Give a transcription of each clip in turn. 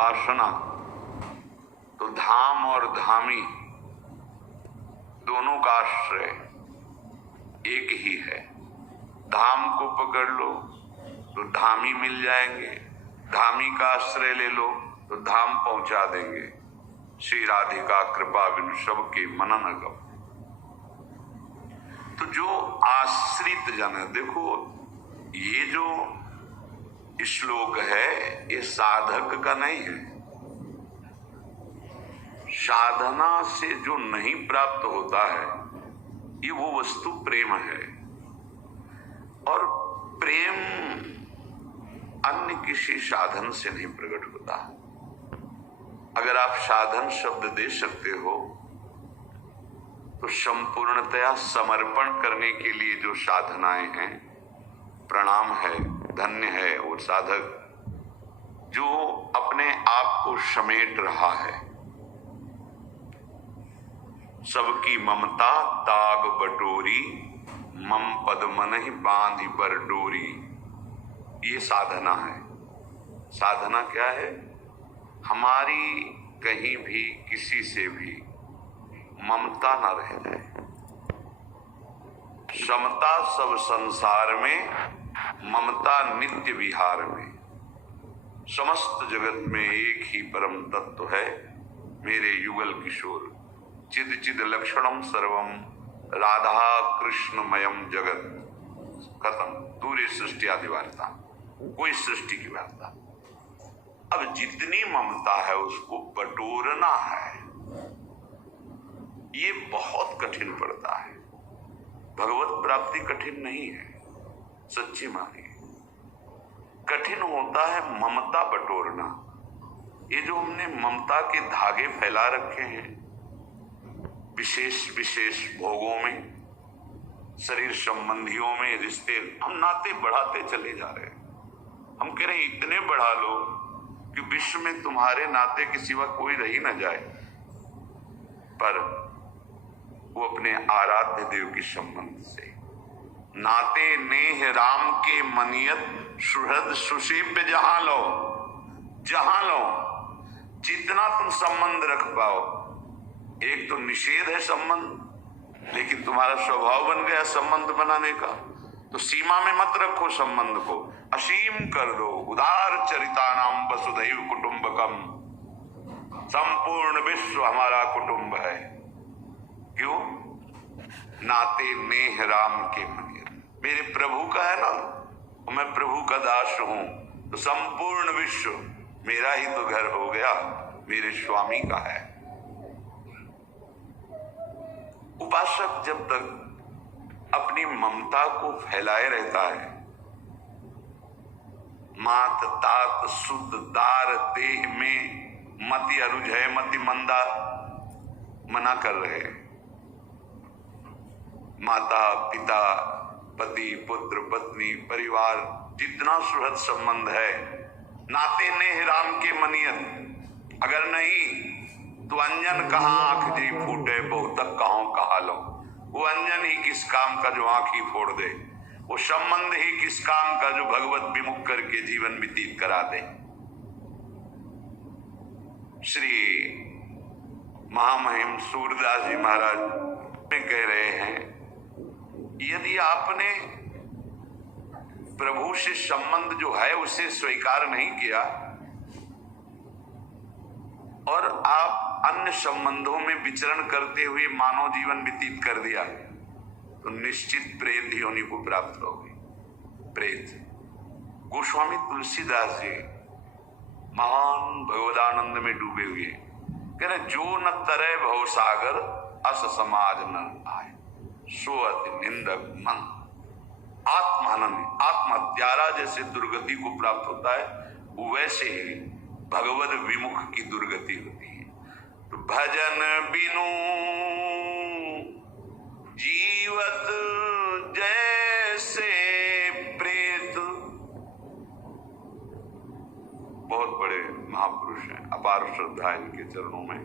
उपासना, तो धाम और धामी दोनों का आश्रय एक ही है। धाम को पकड़ लो तो धामी मिल जाएंगे, धामी का आश्रय ले लो तो धाम पहुंचा देंगे। श्री राधिका कृपा बिनु सबके मनन गम। तो जो आश्रित जन है, देखो ये जो श्लोक है ये साधक का नहीं है। साधना से जो नहीं प्राप्त होता है ये वो वस्तु प्रेम है, और प्रेम अन्य किसी साधन से नहीं प्रकट होता। अगर आप साधन शब्द दे सकते हो तो संपूर्णतया समर्पण करने के लिए जो साधनाएं हैं, प्रणाम है, धन्य है वो साधक जो अपने आप को समेट रहा है। सबकी ममता ताग बटोरी, मम पद मनहि बांधि बर डोरी, ये साधना है। साधना क्या है? हमारी कहीं भी किसी से भी ममता न रह जाए। समता सब संसार में, ममता नित्य विहार में। समस्त जगत में एक ही परम तत्व है, मेरे युगल किशोर। चिद चिद लक्षणम सर्वम राधा कृष्णमयम जगत। खत्म। दूरी सृष्टि आदि वार्ता, कोई सृष्टि की वार्ता। अब जितनी ममता है उसको बटोरना है, ये बहुत कठिन पड़ता है। भगवत प्राप्ति कठिन नहीं है, सच्ची मानिए। कठिन होता है ममता बटोरना। ये जो हमने ममता के धागे फैला रखे हैं विशेष विशेष भोगों में, शरीर संबंधियों में, रिश्ते, हम नाते बढ़ाते चले जा रहे हैं। हम कह रहे हैं इतने बढ़ा लो कि विश्व में तुम्हारे नाते के सिवा कोई रह ही न जाए, पर वो अपने आराध्य देव के संबंध से। नाते नेह राम के मनियत, सुहृद सुशीव्य जहां लो, जहां लो, जितना तुम संबंध रख पाओ। एक तो निषेध है संबंध, लेकिन तुम्हारा स्वभाव बन गया संबंध बनाने का, तो सीमा में मत रखो संबंध को, असीम कर दो। उदार चरितानाम वसुधैव कुटुंबकम, संपूर्ण विश्व हमारा कुटुंब है। क्यों? नाते नेह राम के मनियत, मेरे प्रभु का है ना, मैं प्रभु का दास हूं, तो संपूर्ण विश्व मेरा ही तो घर हो गया, मेरे स्वामी का है। उपासक जब तक अपनी ममता को फैलाए रहता है, मात तात शुद्ध दार देह में मति अरुझय मति मंदा, मना कर रहे। माता पिता पति पुत्र पत्नी परिवार जितना सुहृद संबंध है, नाते नेह राम के मनियत। अगर नहीं तो अंजन कहाँ आंख जी फूटे, बहुतक कहाँ कहा लो। वो अंजन ही किस काम का जो आंख ही फोड़ दे, वो संबंध ही किस काम का जो भगवत विमुख करके जीवन व्यतीत करा दे। श्री महामहिम सूरदास जी महाराज में कह रहे हैं, यदि आपने प्रभु से संबंध जो है उसे स्वीकार नहीं किया और आप अन्य संबंधों में विचरण करते हुए मानव जीवन व्यतीत कर दिया, तो निश्चित प्रेत ही होने को प्राप्त होगी। प्रेत। गोस्वामी तुलसीदास जी महान भगवदानंद में डूबे हुए कह रहे, जो न तरय भव सागर अस समाज न आए, सो अति निंदक मन। आत्मानंद आत्महत्यारा जैसे दुर्गति को प्राप्त होता है, वैसे ही भगवद विमुख की दुर्गति होती है। तो भजन बिनु जीवत जैसे प्रेत। बहुत बड़े महापुरुष हैं, अपार श्रद्धा इनके चरणों में।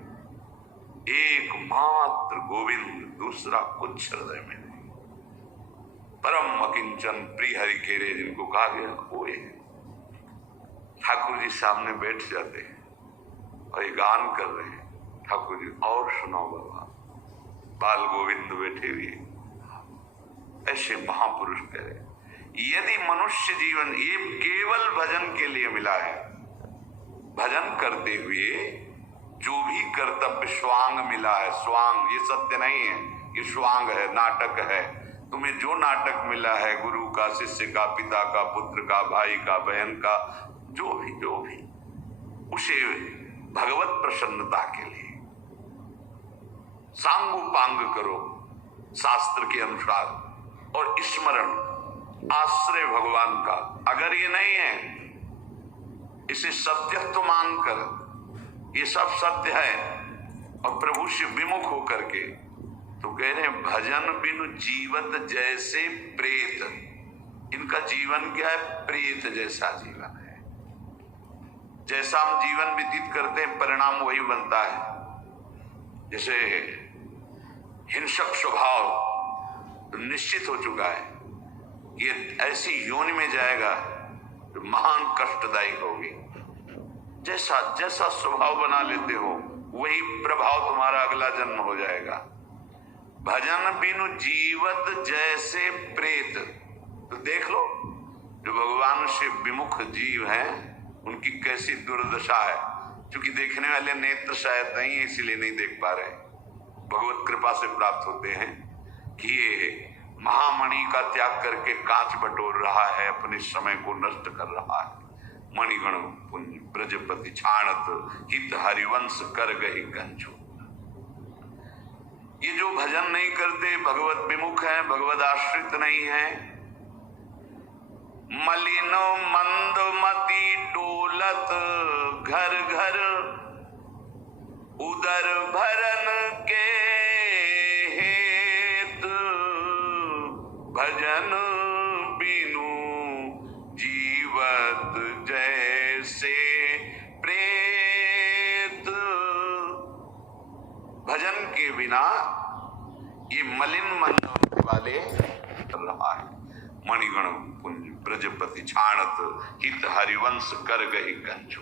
एकमात्र गोविंद, दूसरा कुछ हृदय में नहीं। परम अकिंचन प्रिय हरि केरे जिनको कहा गया, वो ये ठाकुर जी सामने बैठ जाते हैं, और ये गान कर रहे हैं ठाकुर जी, और सुनाओ बाबा, बाल गोविंद बैठे हुए ऐसे महापुरुष कह रहे, यदि मनुष्य जीवन ये केवल भजन के लिए मिला है, भजन करते हुए जो भी कर्तव्य स्वांग मिला है, स्वांग ये सत्य नहीं है, ये स्वांग है, नाटक है। तुम्हें जो नाटक मिला है, गुरु का, शिष्य का, पिता का, पुत्र का, भाई का, बहन का, जो भी उसे भगवत प्रसन्नता के लिए सांगोपांग करो शास्त्र के अनुसार, और स्मरण आश्रय भगवान का। अगर ये नहीं है, इसे सत्यत्व मानकर ये सब सत्य है और प्रभु से विमुख होकर के, तो कह रहे हैं भजन बिनु जीवत जैसे प्रेत। इनका जीवन क्या है? प्रेत जैसा जीवन है। जैसा हम जीवन व्यतीत करते हैं परिणाम वही बनता है। जैसे हिंसक स्वभाव निश्चित हो चुका है, ये ऐसी योनि में जाएगा तो महान कष्टदायी होगी। जैसा जैसा स्वभाव बना लेते हो वही प्रभाव तुम्हारा अगला जन्म हो जाएगा। भजन बिनु जीवत जैसे प्रेत। तो देख लो जो भगवान से विमुख जीव हैं उनकी कैसी दुर्दशा है। क्योंकि देखने वाले नेत्र शायद नहीं है, इसीलिए नहीं देख पा रहे। भगवत कृपा से प्राप्त होते हैं कि ये महामणि का त्याग करके कांच बटोर रहा है, अपने समय को नष्ट कर रहा है। मणिगण पुंज ब्रजपति छाणत हित हरिवंश कर गई कंचू। ये जो भजन नहीं करते, भगवत विमुख है, भगवत आश्रित नहीं है, मलिनो मंदमती डोलत घर घर उदर भरन के हेत, भजन बिनु जीवत जैसे प्रेत। भजन के बिना ये मलिन मन वाले कर रहा है। मणिगण पुंज ब्रजपति छाणत हित हरिवंश कर गई कंचू।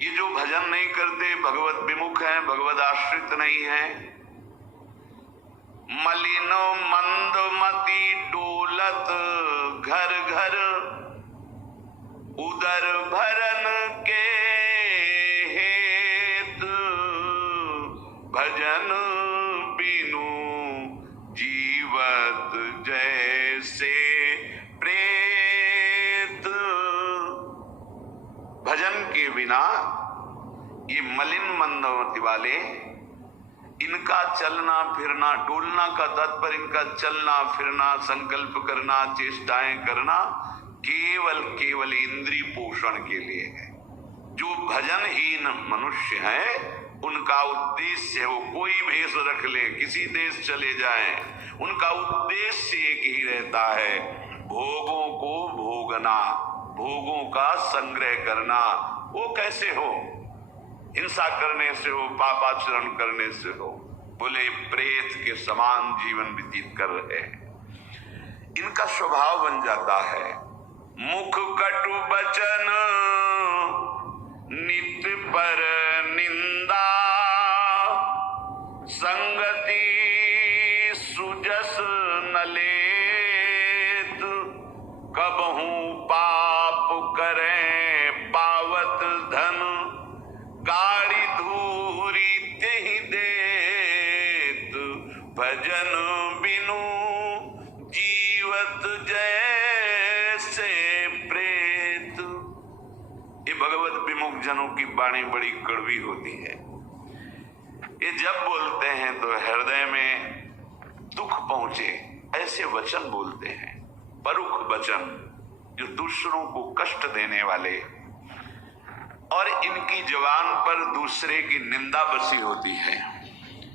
ये जो भजन नहीं करते, भगवत विमुख है, भगवत आश्रित नहीं है, मलिनो मंदमती डोलत घर घर उदर भरन के हेत, भजन बिनु जीवत जैसे प्रेत। भजन के बिना ये मलिन मंदमति वाले, इनका चलना फिरना, डोलना का तात्पर्य इनका चलना फिरना, संकल्प करना, चेष्टाएं करना केवल इंद्रिय पोषण के लिए है। जो भजनहीन मनुष्य है उनका उद्देश्य, वो कोई भेष रख ले, किसी देश चले जाएं, उनका उद्देश्य एक ही रहता है, भोगों को भोगना, भोगों का संग्रह करना। वो कैसे हो? हिंसा करने से हो, पापाचरण करने से हो। बोले प्रेत के समान जीवन व्यतीत कर रहे हैं। इनका स्वभाव बन जाता है मुख कटु बचन नित्य पर निंदा, संगति सुजस न लेत, कबहू पाप करें पावत धन, गाड़ी धूरी तेहि देत, भजन बिनु जीवत जैसे प्रेत। ये भगवत विमुख जनों की वाणी बड़ी कड़वी होती है। ये जब बोलते हैं तो हृदय में दुख पहुंचे ऐसे वचन बोलते हैं, परुख वचन जो दूसरों को कष्ट देने वाले, और इनकी जबान पर दूसरे की निंदा बसी होती है।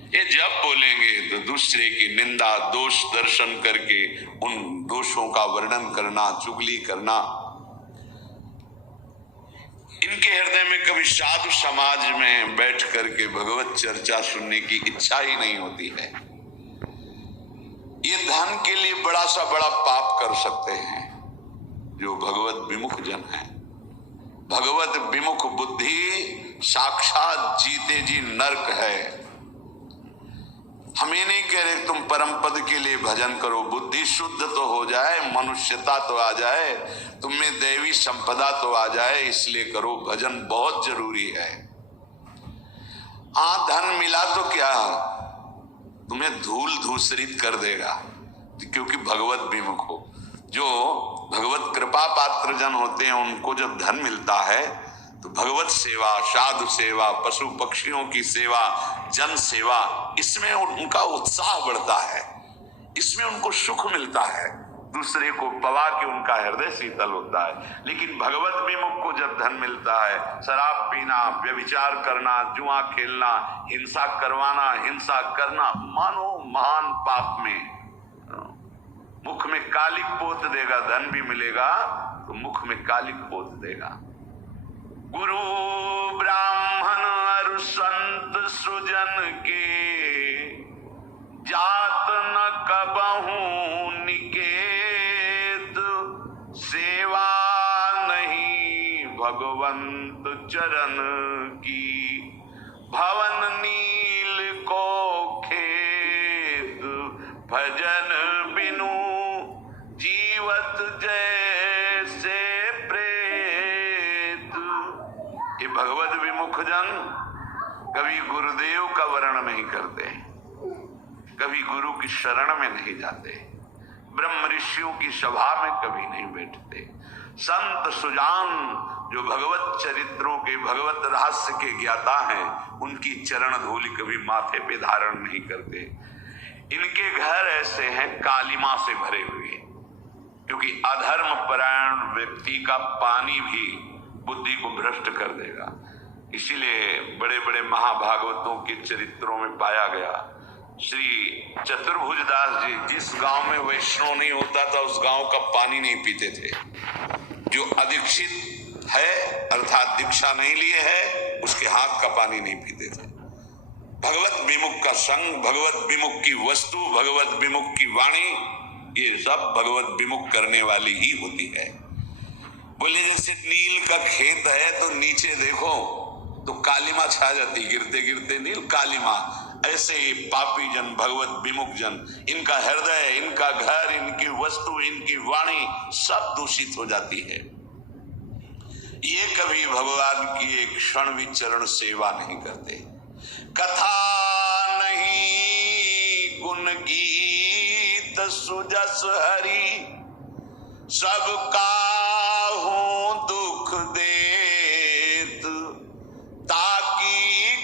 ये जब बोलेंगे तो दूसरे की निंदा, दोष दर्शन करके उन दोषों का वर्णन करना, चुगली करना। इनके हृदय में कभी साधु समाज में बैठ करके भगवत चर्चा सुनने की इच्छा ही नहीं होती है। ये धन के लिए बड़ा सा बड़ा पाप कर सकते हैं जो भगवत विमुख जन है। भगवत विमुख बुद्धि साक्षात जीते जी नरक है। हम ये नहीं कह रहे तुम परम पद के लिए भजन करो, बुद्धि शुद्ध तो हो जाए, मनुष्यता तो आ जाए, तुम्हें दैवी संपदा तो आ जाए, इसलिए करो भजन, बहुत जरूरी है। धन मिला तो क्या, तुम्हें धूल धूसरित कर देगा, क्योंकि भगवत विमुख हो। जो भगवत कृपा पात्र जन होते हैं उनको जब धन मिलता है तो भगवत सेवा, साधु सेवा, पशु पक्षियों की सेवा, जन सेवा, इसमें उनका उत्साह बढ़ता है, इसमें उनको सुख मिलता है, दूसरे को पवा के उनका हृदय शीतल होता है। लेकिन भगवत विमुख को जब धन मिलता है, शराब पीना, व्यभिचार करना, जुआ खेलना, हिंसा करवाना, हिंसा करना, मानो महान पाप में, मुख में कालिक पोत देगा। धन भी मिलेगा तो मुख में कालिक पोत देगा। गुरु ब्राह्मण अरु संत सुजन के, जात न कबहू निकेत, सेवा नहीं भगवंत चरण की, भवन नील को खेत, भजन बिनु जीवत जैसे प्रेत। ये भगवत विमुख जन कभी गुरुदेव का वर्ण नहीं करते, कभी गुरु की शरण में नहीं जाते, ब्रह्म ऋषियों की सभा में कभी नहीं बैठते। संत सुजान जो भगवत चरित्रों के, भगवत रहस्य के ज्ञाता हैं, उनकी चरण धूलि कभी माथे पे धारण नहीं करते। इनके घर ऐसे हैं कालिमा से भरे हुए, क्योंकि अधर्म परायण व्यक्ति का पानी भी बुद्धि को भ्रष्ट कर देगा। इसीलिए बड़े बड़े महाभागवतों के चरित्रों में पाया गया, श्री चतुर्भुज दास जी जिस गांव में वैष्णव नहीं होता था उस गांव का पानी नहीं पीते थे। जो अदीक्षित है अर्थात दीक्षा नहीं लिए है उसके हाथ का पानी नहीं पीते थे। भगवत विमुख का संग, भगवत विमुख की वस्तु, भगवत विमुख की वाणी, ये सब भगवत विमुख करने वाली ही होती है। बोले जैसे नील का खेत है तो नीचे देखो तो कालिमा छा जाती, गिरते गिरते नील कालिमा। ऐसे ही पापी जन, भगवत विमुख जन, इनका हृदय, इनका घर, इनकी वस्तु, इनकी वाणी सब दूषित हो जाती है। ये कभी भगवान की एक क्षण भी चरण सेवा नहीं करते। कथा नहीं गुण गीत सुजस हरि, सबका हूं दुख देत, ताकि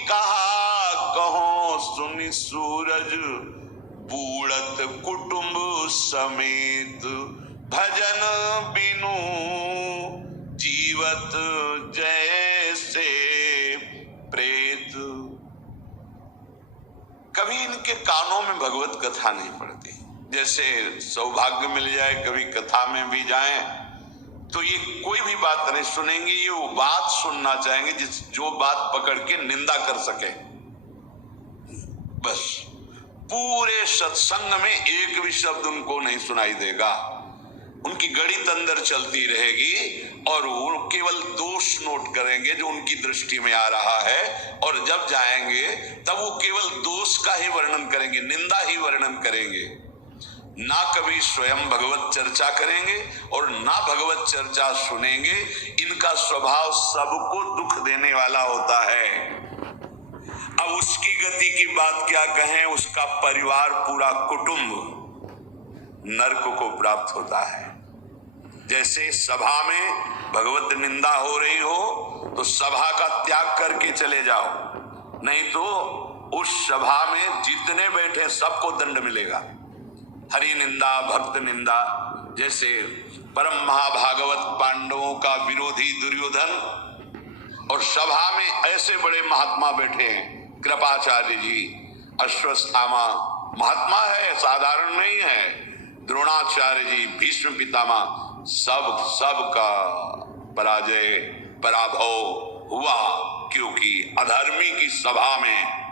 कहा कहो सुनि सूरज, बूढ़त कुटुंब समेत, भजन बिनु जीवत जैसे प्रेत। कभी इनके कानों में भगवत कथा नहीं पड़ती। जैसे सौभाग्य मिल जाए कभी कथा में भी जाएं तो ये कोई भी बात नहीं सुनेंगे, ये वो बात सुनना चाहेंगे जो बात पकड़ के निंदा कर सके। बस पूरे सत्संग में एक भी शब्द उनको नहीं सुनाई देगा। उनकी गणित अंदर चलती रहेगी और वो केवल दोष नोट करेंगे जो उनकी दृष्टि में आ रहा है, और जब जाएंगे तब वो केवल दोष का ही वर्णन करेंगे, निंदा ही वर्णन करेंगे। ना कभी स्वयं भगवत चर्चा करेंगे और ना भगवत चर्चा सुनेंगे। इनका स्वभाव सबको दुख देने वाला होता है। अब उसकी गति की बात क्या कहें, उसका परिवार, पूरा कुटुंब नरक को प्राप्त होता है। जैसे सभा में भगवत निंदा हो रही हो तो सभा का त्याग करके चले जाओ, नहीं तो उस सभा में जितने बैठे सबको दंड मिलेगा। हरि निंदा, भक्त निंदा, जैसे परम महाभागवत पांडवों का विरोधी दुर्योधन, और सभा में ऐसे बड़े महात्मा बैठे हैं, कृपाचार्य जी, अश्वत्थामा महात्मा है, साधारण नहीं है, द्रोणाचार्य जी, भीष्म पितामह, सब का पराजय, पराभव हुआ, क्योंकि अधर्मी की सभा में।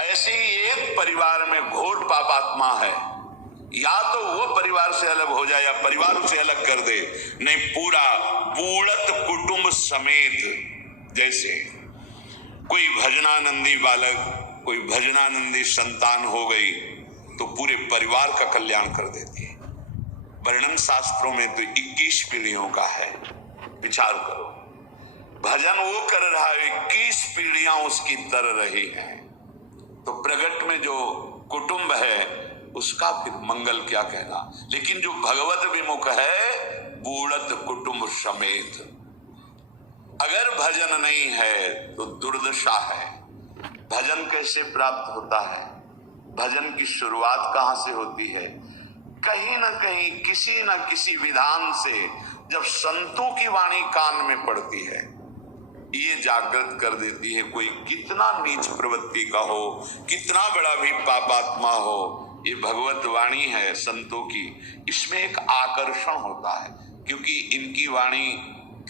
ऐसे ही एक परिवार में घोर पापात्मा है, या तो वो परिवार से अलग हो जाए या परिवार उसे अलग कर दे, नहीं पूरा बूढ़त कुटुंब समेत। जैसे कोई भजनानंदी बालक, कोई भजनानंदी संतान हो गई तो पूरे परिवार का कल्याण कर देती है। वर्णन शास्त्रों में तो 21 पीढ़ियों का है, विचार करो। भजन वो कर रहा है, 21 पीढ़ियां उसकी तर रही हैं, तो प्रगट में जो कुटुंब है उसका फिर मंगल क्या कहना। लेकिन जो भगवत विमुख है, बूढ़त कुटुंब समेत। अगर भजन नहीं है तो दुर्दशा है। भजन कैसे प्राप्त होता है? भजन की शुरुआत कहां से होती है? कहीं ना कहीं किसी न किसी विधान से जब संतों की वाणी कान में पड़ती है, ये जागृत कर देती है। कोई कितना नीच प्रवृत्ति का हो, कितना बड़ा भी पापात्मा हो, ये भगवत वाणी है संतों की, इसमें एक आकर्षण होता है, क्योंकि इनकी वाणी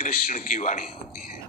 कृष्ण की वाणी होती है।